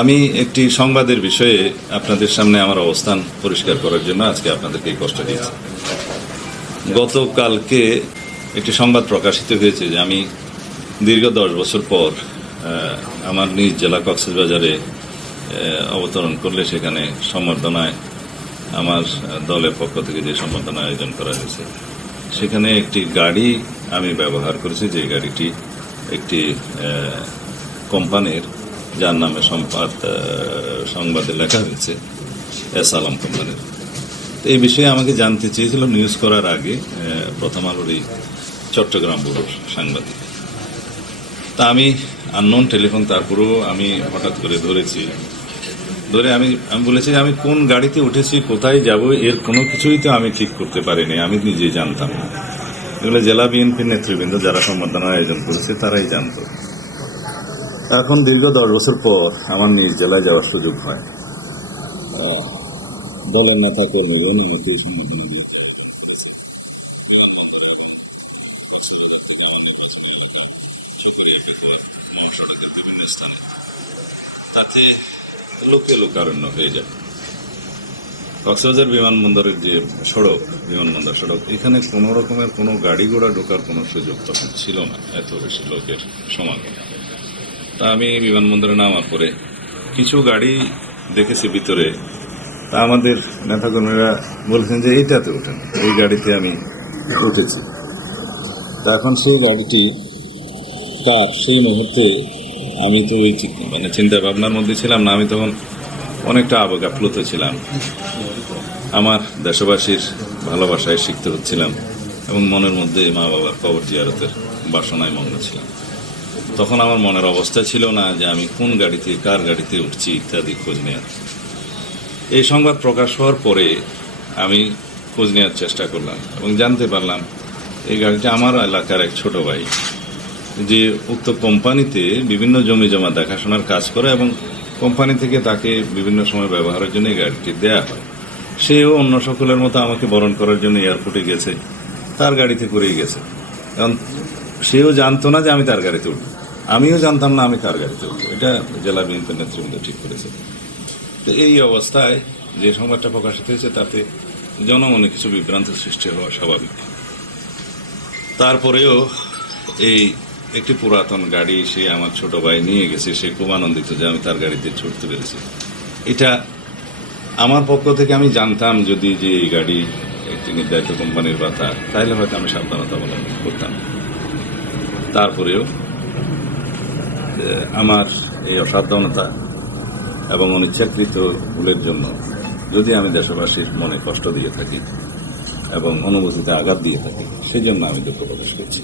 আমি একটি সংবাদের বিষয়ে আপনাদের সামনে আমার অবস্থান পরিষ্কার করার জন্য আজকে আপনাদেরকে কষ্ট দিয়েছি। গতকালকে একটি সংবাদ প্রকাশিত হয়েছে যে আমি দীর্ঘ দশ বছর পর আমার নিজ জেলা কক্সবাজারে অবতরণ করলে সেখানে সম্বর্ধনায় আমার দলের পক্ষ থেকে যে সম্বর্ধনা আয়োজন করা হয়েছে, সেখানে একটি গাড়ি আমি ব্যবহার করেছি, যে গাড়িটি একটি কোম্পানির যার নামে সম্পাদ সংবাদে লেখা হয়েছে, এস আলম কোম্পানির তো এই বিষয়ে আমাকে জানতে চেয়েছিল নিউজ করার আগে প্রথম আলোর এই চট্টগ্রাম ব্যুরোর সাংবাদিক। তা আমি আননোন টেলিফোন তারপরেও আমি হঠাৎ করে ধরেছি। ধরে আমি আমি বলেছি আমি কোন গাড়িতে উঠেছি, কোথায় যাব, এর কোনো কিছুই তো আমি ঠিক করতে পারিনি, আমি নিজেই জানতাম না। এগুলো জেলা বিএনপির নেতৃবৃন্দ যারা সম্বর্ধনার আয়োজন করেছে, তারাই জানতো। এখন দীর্ঘ দশ বছর পর আমার নিজ জেলায় যাওয়ার সুযোগ হয়। দলের নেতা কর্মী অনুমতি তাতে লোকে লোকারণ্য হয়ে যাবে কক্সবাজার বিমানবন্দরের যে সড়ক বিমানবন্দর সড়ক এখানে কোনো রকমের কোনো গাড়ি ঘোড়া ঢোকার কোনো সুযোগ তখন ছিল না এত বেশি লোকের সমাগম। তা আমি বিমানবন্দরে নামার পরে কিছু গাড়ি দেখেছি ভিতরে। তা আমাদের নেতাকর্মীরা বলেছেন যে এইটাতে ওঠেন এই গাড়িতে আমি উঠেছি। তা এখন সেই গাড়িটি কার? সেই মুহূর্তে আমি তো ওই মানে চিন্তা ভাবনার মধ্যে ছিলাম না। আমি তখন অনেকটা আবেগ আপ্লুত ছিলাম। আমার দেশবাসীর ভালোবাসায় শিখতে হচ্ছিলাম এবং মনের মধ্যে মা বাবার কবর জিয়ারতের বাসনায় মগ্ন ছিলাম। তখন আমার মনের অবস্থা ছিল না যে আমি কোন গাড়িতে, কার গাড়িতে উঠছি ইত্যাদি খোঁজ নেওয়ার এই সংবাদ প্রকাশ হওয়ার পরে আমি খোঁজ নেওয়ার চেষ্টা করলাম এবং জানতে পারলাম এই গাড়িটা আমার এলাকার এক ছোট ভাই, যে উক্ত কোম্পানিতে বিভিন্ন জমি জমা দেখাশোনার কাজ করে এবং কোম্পানি থেকে তাকে বিভিন্ন সময় ব্যবহারের জন্য এই গাড়িটি দেয়া হয়। সেও অন্য সকলের মতো আমাকে বরণ করার জন্য এয়ারপোর্টে গেছে, তার গাড়িতে করেই গেছে। কারণ সেও জানতো না যে আমি তার গাড়িতে উঠব। আমিও জানতাম না আমি কার গাড়িতে উঠবো এটা জেলা বিএনপির নেতৃবৃন্দ ঠিক করেছে। তো এই অবস্থায় যে সংবাদটা প্রকাশিত হয়েছে, তাতে জনমনে কিছু বিভ্রান্ত সৃষ্টি হওয়া স্বাভাবিক। তারপরেও এই একটি পুরাতন গাড়ি সে আমার ছোট ভাই নিয়ে গেছে, সে খুব আনন্দিত যে আমি তার গাড়িতে ছুটতে পেরেছি। এটা আমার পক্ষ থেকে আমি জানতাম যদি যে এই গাড়ি একটি নির্ধারিত কোম্পানির বাতা তাহলে হয়তো আমি সাবধানতা অবলম্বন করতাম। তারপরেও আমার এই অসাবধানতা এবং অনিচ্ছাকৃত ভুলের জন্য যদি আমি দেশবাসীর মনে কষ্ট দিয়ে থাকি এবং অনুভূতিতে আঘাত দিয়ে থাকি সেই জন্য আমি দুঃখ প্রকাশ করছি।